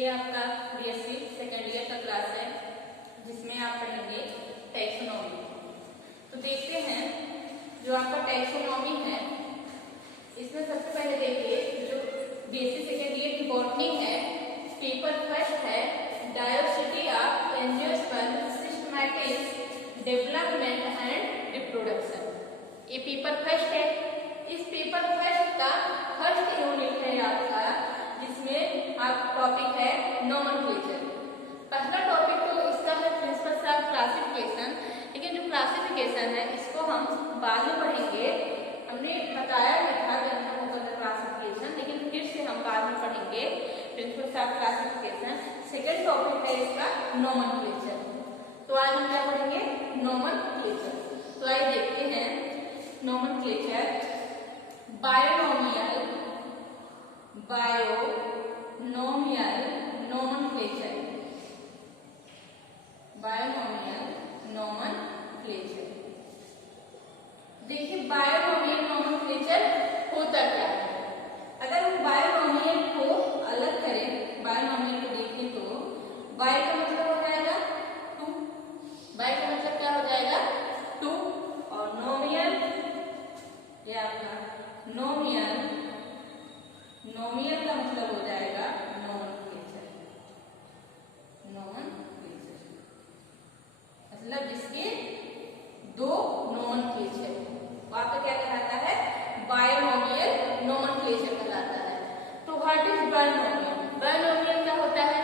ये आपका BSc second year का क्लास है जिसमें आप पढ़ेंगे टैक्सोनॉमी। तो देखते हैं जो आपका टैक्सोनॉमी है इसमें सबसे पहले देखिए जो बीएससी सेकेंड ईयर की बॉटनी है, पेपर फर्स्ट है डायोसिटिया angiosperm systematic development and reproduction. ये पेपर फर्स्ट है। इस पेपर फर्स्ट का फर्स्ट यूनिट है आपका जिसमें आप टॉपिक है नोमेनक्लेचर। पहला टॉपिक तो इसका है प्रिंसिपल ऑफ क्लासिफिकेशन, लेकिन जो क्लासिफिकेशन है इसको हम बाद में पढ़ेंगे। हमने बताया भी था क्लासिफिकेशन, लेकिन फिर से हम बाद में पढ़ेंगे principle of classification. Second topic है इसका नोमेनक्लेचर। तो आज हम क्या पढ़ेंगे? नोमेनक्लेचर। तो आइए देखते हैं nomenclature. Binomial nomenclature, binomial nomenclature. देखिए बायोनोमियल नोमेनक्लेचर होता क्या है। अगर हम बायोनोमियल को अलग करें, बायोनोमियल को देखें तो बाय का मतलब हो जाएगा टू, बाय का मतलब क्या हो जाएगा? टू। और नोमियल, ये आपका नोमियल का मतलब हो जाएगा नोमेनक्लेचर। नोमेनक्लेचर मतलब जिसके दो नोमेनक्लेचर, आपका क्या कहलाता है? बायोनोमियल नोमेनक्लेचर कहलाता है। तो व्हाट इज बायोनोमियल? बायोनोमियल क्या होता है?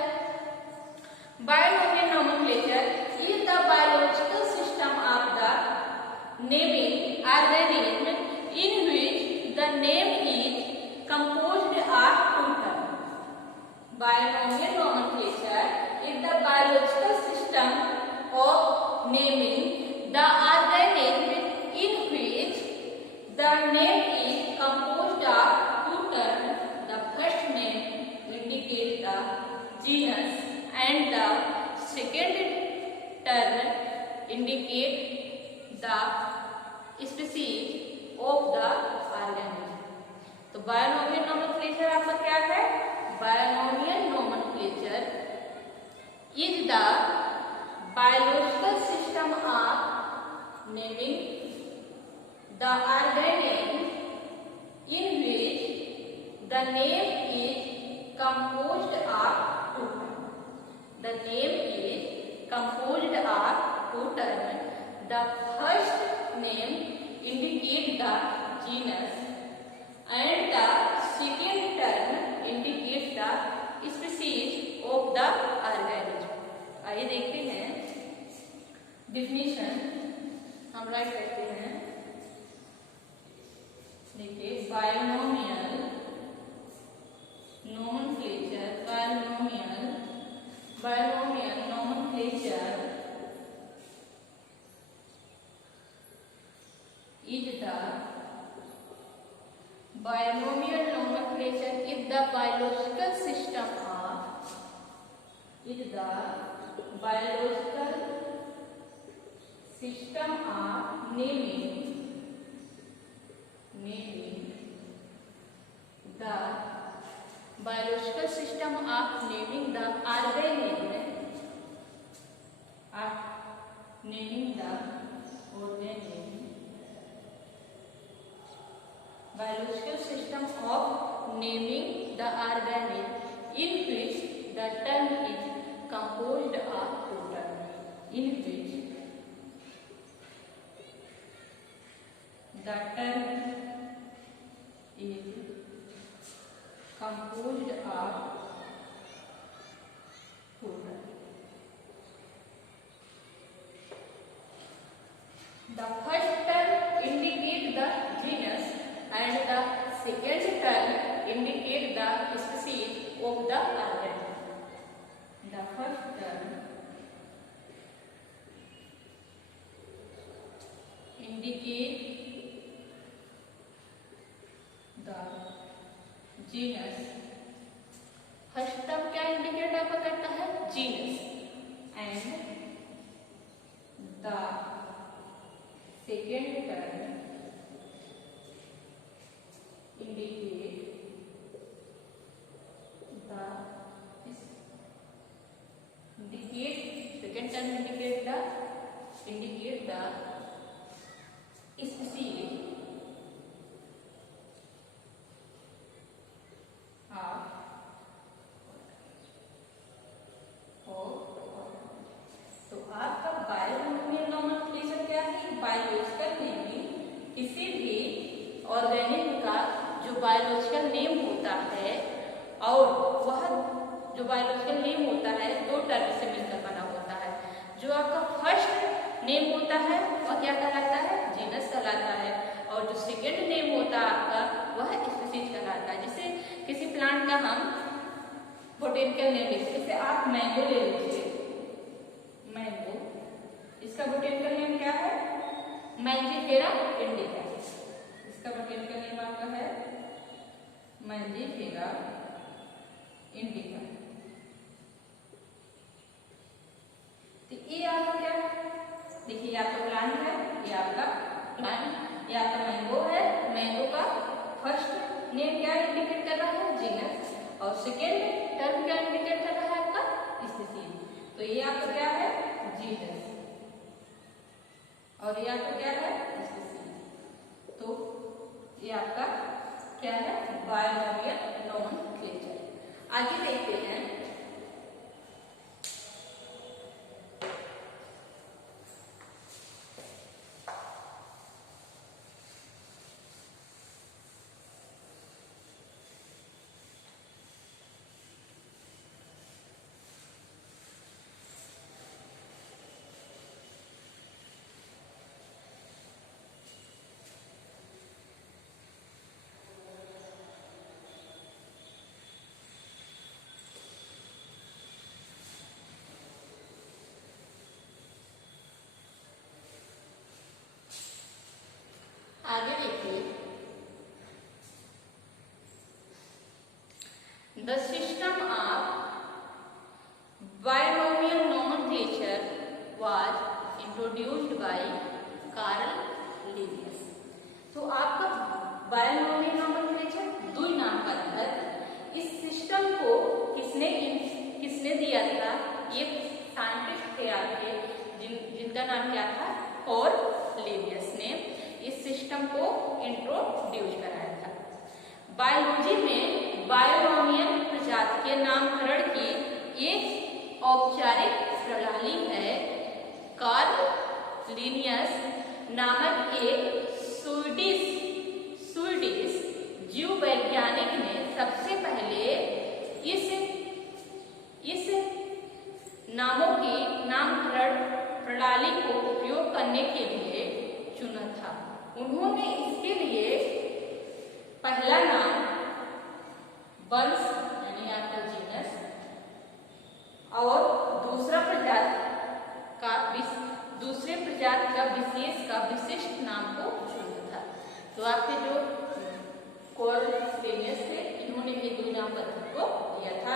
Binomial nomenclature is the biological system of the naming organism in which the name is composed of two terms. Binomial nomenclature is the biological system of naming the organism in which the name is composed of two terms. The first name indicates the genus and the second term indicates the species of the organism. तो binomial nomenclature आपका क्या है? Binomial nomenclature is the biological system of naming the organism in which the name is composed of two terms. The name is composed of two terms. The first name indicate the genus and the second term indicates the species of the organism. आइए देखते हैं definition हम right करते हैं। देखिए binomial nomenclature, binomial nomenclature is the binomial nomenclature is the biological system of naming the biological system of naming the organism biological system of naming the organism in which the term is composed of two terms, in which the term is composed of two terms. The first term indicates the genus and the second term indicates the species of the organism. The first term indicates the genus. First term क्या indicate आपका करता है? Genus. And the second term indicate the का species तो आपका biomolecular nomenclature क्या है? Biological naming किसी भी ऑर्गेनिज्म का जो बायोलॉजिकल नेम होता है, और वह जो बायोलॉजिकल नेम होता है दो टर्म से मिलकर बना होता है। जो आपका फर्स्ट नेम होता है वह क्या कहलाता है? जीनस कहलाता है, और जो सेकेंड नेम होता है आपका वह स्पीसीज कहलाता है। जैसे किसी प्लांट का हम बोटेनिकल नेम लिखते हैं, जैसे आप मैंगो ले लीजिए, मैंगो, इसका बोटेनिकल नेम क्या है? Mangifera indica. इसका बोटेनिकल नेम आपका है मैंजीफेरा इंडिका। तो ये आपका क्या देखिए, ये आपका प्लांट है, ये आपका प्लांट, ये आपका मैंगो है। मैंगो का फर्स्ट नेम क्या इंडिकेट कर रहा है? जीनस, और सेकेंड टर्म क्या इंडिकेट कर रहा है? आपका स्पीसीज। तो ये आपका क्या है? जीनस, और ये आपका क्या है? स्पीसीज। तो ये आपका क्या है? Biomolecular nomenclature. आगे देखते हैं आगे देखिए, the system of binomial nomenclature was introduced by Karl Linnaeus. तो आपका बायोनोमियल नोमेनक्लेचर दो नाम का था। इस सिस्टम को किसने दिया था? ये साइंटिस्ट थे आपके, जिनका नाम क्या था? कार्ल लिनियस ने इस सिस्टम को इंट्रोड्यूस कराया था। बायोलॉजी में बायोनोमियल प्रजाति के नामकरण की एक औपचारिक प्रणाली है। कार्ल लिनियस नामक एक स्वीडिश जीव वैज्ञानिक ने सबसे पहले इस नामों की नामकरण प्रणाली को उपयोग करने के लिए चुना था। उन्होंने इसके लिए पहला नाम वंश यानी आपका जीनस, और दूसरे प्रजाति का विशिष्ट नाम को चुना था। तो आपके जो कार्ल लिनियस थे, इन्होंने ये दो नाम पद्धति को दिया था,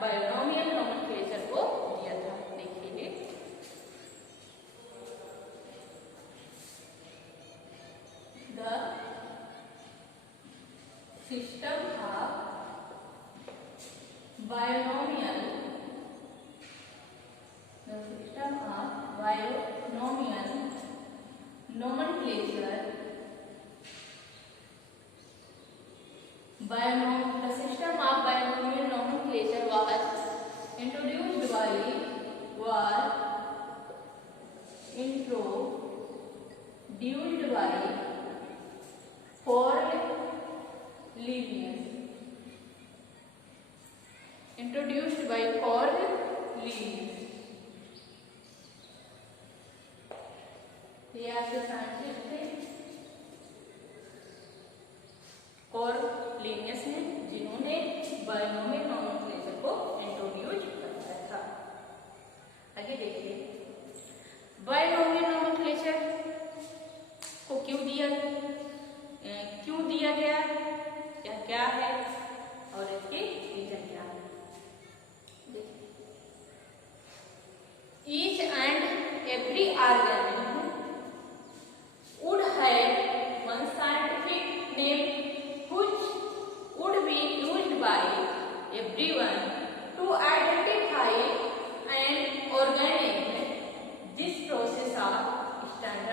बायोनोमियल नोमेनक्लेचर को दिया था। देखिए, the system of binomial nomenclature the system of binomial nomenclature was introduced by Carl Linnaeus. Introduced by Carl Linnaeus. ये आपके साइंटिस्ट थे कार्ल लिनियस ने, जिन्होंने बायोनोमियल नोमेनक्लेचर को इंट्रोड्यूस कराया था। आगे देखिए, बायोनोमियल नोमेनक्लेचर को क्यों दिया गया, या क्या है, और इसकी रीजन क्या है। Each and every organism would have one scientific name which would be used by everyone to identify an organism. This process of standardization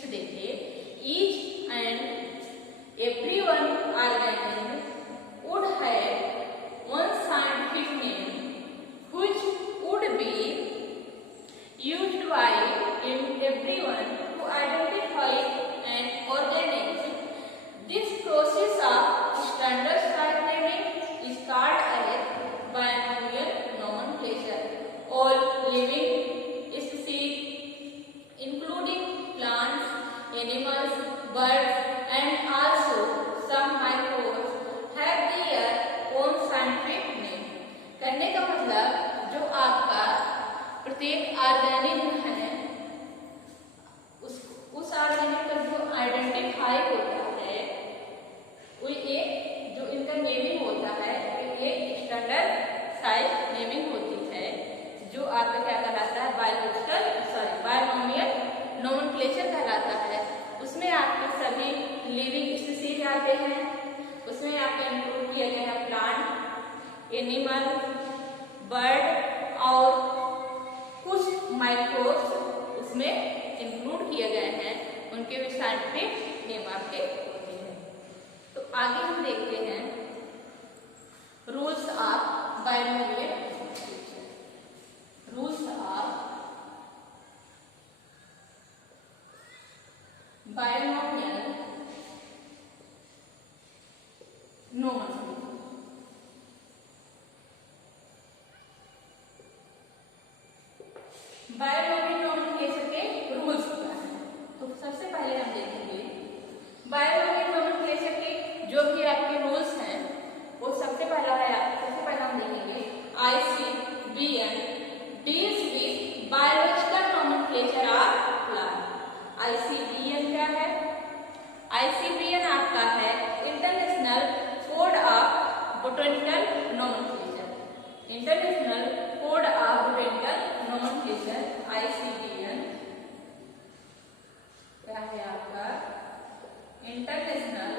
6 देखिए, each and every one organism would have one scientific name which would be used by everyone to identify an organism. This process of standardized naming is called as binomial nomenclature. All living species, including plants, animals, birds, and also some microbes, have their own scientific name. करने का मतलब जो आपका प्रत्येक organism है उस organism का जो आइडेंटिफाई होता है वो एक जो इनका नेमिंग होता है एक स्टैंडर्ड साइज नेमिंग होती है जो आपका क्या कहलाता है बायोनोमियल नोमेनक्लेचर कहलाता है। उसमें आपके सभी लिविंग स्पीशीज आते हैं, उसमें आपके इंक्लूड किए गए हैं प्लांट, एनिमल, बर्ड और कुछ माइक्रोब्स उसमें इंक्लूड किए गए हैं, उनके भी साइंटिफिक नेम आपके होते हैं। तो आगे हम देखते हैं rules of binomial rules of binomial nomenclature. Binomial nomenclature के रूल्स क्या हैं? तो सबसे पहले हम देखेंगे बायोनोमियल नोमेनक्लेचर के जो भी आपके रूल्स हैं वो सबसे पहला हम देखेंगे ICBN deals with biological nomenclature of plant। ICBN क्या है? ICBN आपका है international code of botanical nomenclature. International code of botanical nomenclature ICBN क्या है आपका? International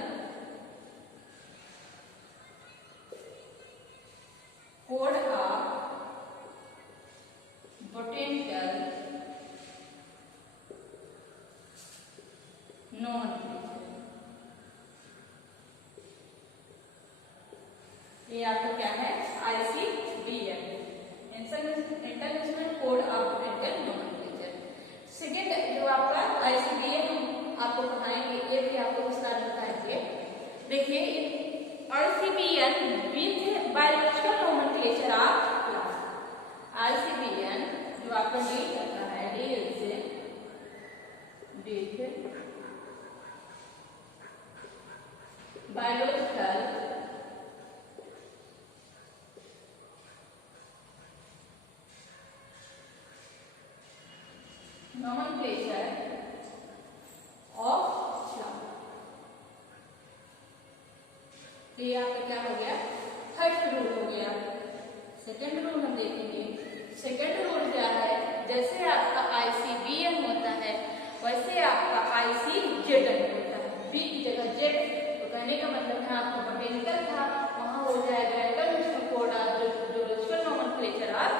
code of botanical nomenclature. ये आपका क्या है? ICBN international code of botanical nomenclature. Second जो आपका ICBN आपको पढ़ाएंगे, ये भी आपको विस्तार में बताएंगे। देखिए ICBN with biological nomenclature of plant. ICBN जो आपका डील करता है बायोलॉजिकल nomenclature of plant। ये आपका क्या हो गया? फर्स्ट रूल हो गया। सेकेंड रूल हम देखेंगे। सेकेंड रूल क्या है? जैसे आपका ICBN होता है वैसे आपका ICZN होता है। बी की जगह जेड, तो कहने का मतलब है आपका बोटैनिकल था, वहां हो जाएगा international code of zoological nomenclature of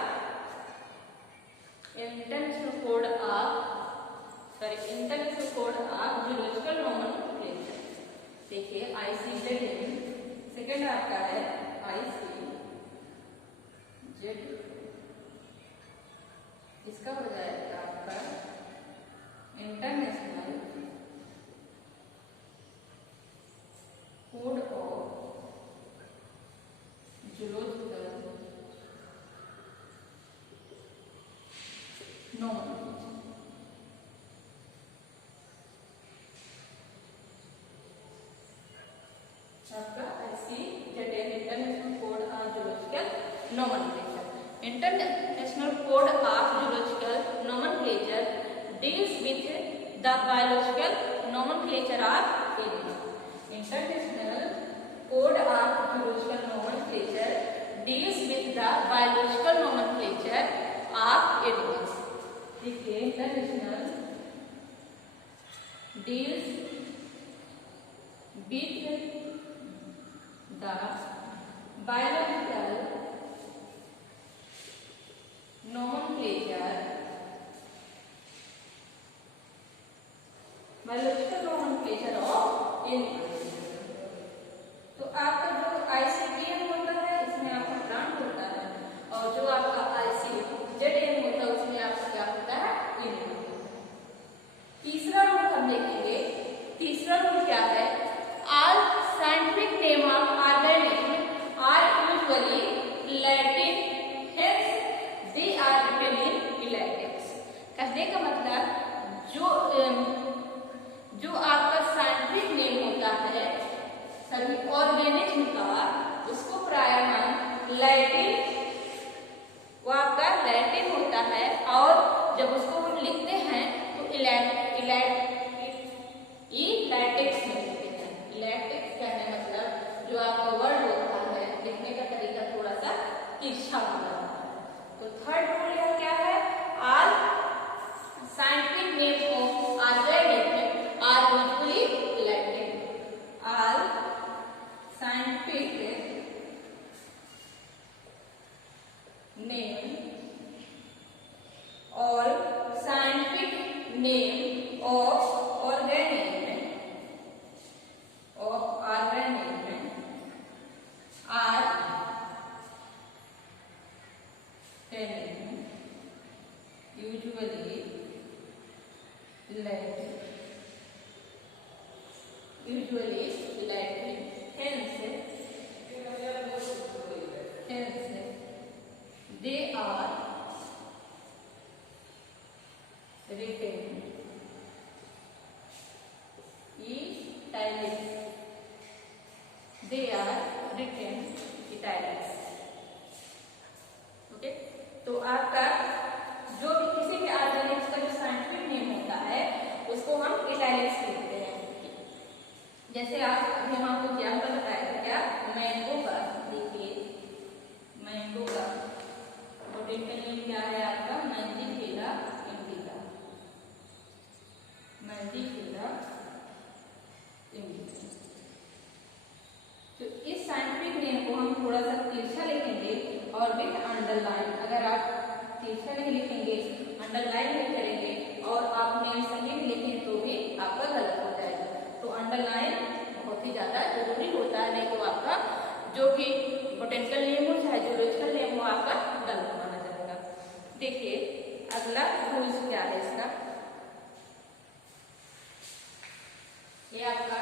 international code of zoological nomenclature. देखिए ICZN, सेकेंड आपका है ICZ, इसका हो जाएगा आपका international code of zoological nomenclature. आपका ICZN international code of zoological nomenclature. International code of zoological nomenclature deals with the biological nomenclature of animals। International Code of Zoological Nomenclature deals with the biological nomenclature of animals। देखिए international deals with the biological nomenclature biological nomenclature of animals. तो आपका जो ICBM होता है इसमें आपका plant होता है, और जो आपका आईसीजेडएम होता है उसमें आपका क्या होता है, एनिमल होता है। तीसरा रूल हम देखेंगे। तीसरा रूल क्या है, all scientific name of organism are usually Latin, hence they are written in italics. कहने का मतलब जो आपका साइंटिफिक नेम होता है सभी ऑर्गेनिज्म का, उसको प्राय नाम लैटिन, वो आपका लैटिन होता है, और जब उसको लिखते हैं तो इलैटिक्स में लिखते हैं। इलैटिक्स कहने मतलब जो आपका वर्ड होता है लिखने का तरीका थोड़ा सा तिरछा होता है। तो थर्ड रूल यह क्या है, all scientific name of organism are usually Latin. All scientific name, और scientific name of organism are usually Latin, hence they are written italics, they are written italics। Okay, तो आपका जो भी किसी भी ऑर्गेनिज्म का जो साइंटिफिक नेम होता है उसको हम इटैलिक्स लिखते हैं। जैसे आप अभी हम आपको एग्जाम्पल बताया था क्या, मैंगो का, देखिए मैंगो का बोटेनिकल नेम क्या है आपका, मैंजीफेरा इंडिका, मैंजीफेरा इंडिका। तो इस साइंटिफिक नेम को हम थोड़ा सा तिरछा लिखेंगे और विद अंडरलाइन। अगर आप तिरछा नहीं लिखेंगे, अंडरलाइन नहीं करेंगे और आप नेम सही भी लिखें तो भी आपका गलत हो जाएगा। तो अंडरलाइन बहुत ही ज्यादा जरूरी होता है, नहीं तो आपका जो भी बोटेनिकल नेम हो चाहे जूलॉजिकल नेम हो आपका गलत माना जाएगा। देखिए अगला रूल्स क्या है इसका, ये आपका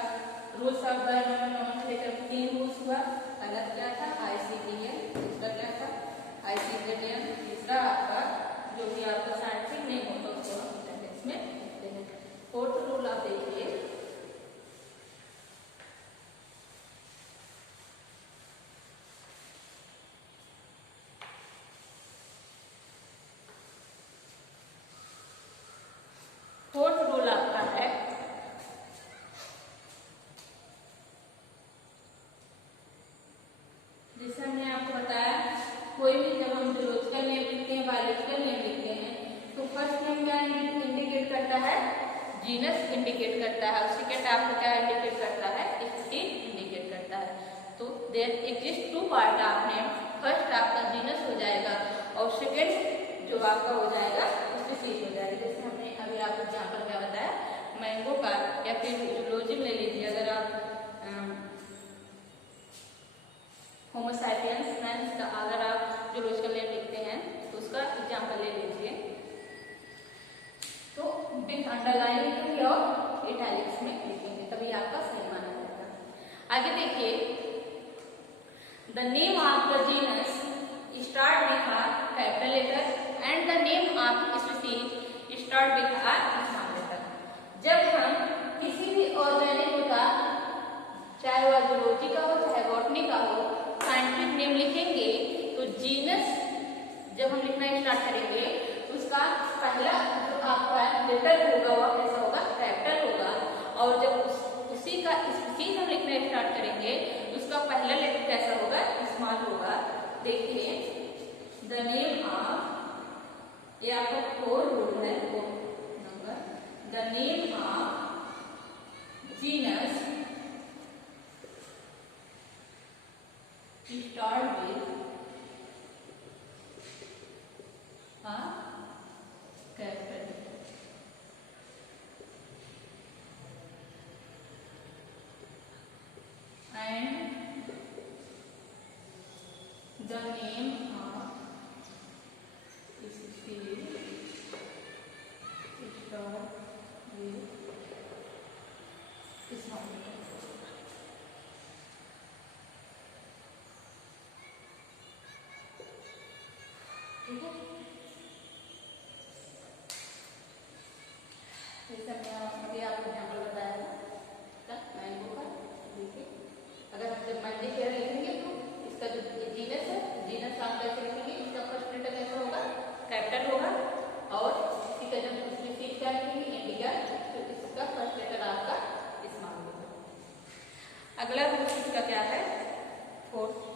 रूल्स ऑफ नोमेनक्लेचर 3 रूल्स हुआ। पहला क्या था आईसीबीएम, दूसरा क्या था आईसीजेडएम, तीसरा आपका जो भी आपका साइंटिफिक नेम होता है उसको हम इटैलिक्स में लिखते हैं। फोर्थ रूल आप देखिए, फोर्थ रूल आपका है जैसे हमने आपको बताया, कोई भी जब हम जूलॉजिकल नेम लिखते हैं, बायोलॉजिकल नेम लिखते हैं, तो फर्स्ट नेम क्या इंडिकेट करता है, जीनस इंडिकेट करता है, और सेकेंड आपको क्या इंडिकेट करता है, स्पीशीज इंडिकेट करता है। तो there exist 2 part of name, first आपका जीनस हो जाएगा और सेकेंड जो आपका हो जाएगा स्पीशीज हो जाएगा। जैसे हमने अभी आपको एग्जाम्पल क्या बताया, मैंगो का, या फिर जूलॉजी में ले लीजिए, अगर आप होमो सैपियंस मैंस का अगर आप जूलॉजिकल नेम लिखते हैं तो उसका एग्जाम्पल ले लीजिए, तो बिग अंडरलाइन लिखेंगे और इटैलिक्स में लिखेंगे, तभी आपका सही माना जाएगा। आगे देखिए, the name of the genus start with a capital letter and the name of species start with a small letter. जब हम किसी भी ऑर्गेनिज्म का, चाहे वह जूलॉजी का हो चाहे बॉटनी का हो, साइंटिफिक नेम लिखेंगे तो जीनस जब हम लिखना स्टार्ट करेंगे उसका पहला जो आपका लेटर होगा वह कैसा होगा, कैपिटल होगा, और जब उसी का स्पीशीज हम लिखना स्टार्ट करेंगे उसका पहला लेटर कैसा होगा, स्मॉल होगा। देखिए द नेम ऑफ, ये आपका 4 रूल है, 4 number, the name of genus start with a capital, अगला रूल इसका क्या है? फोर्थ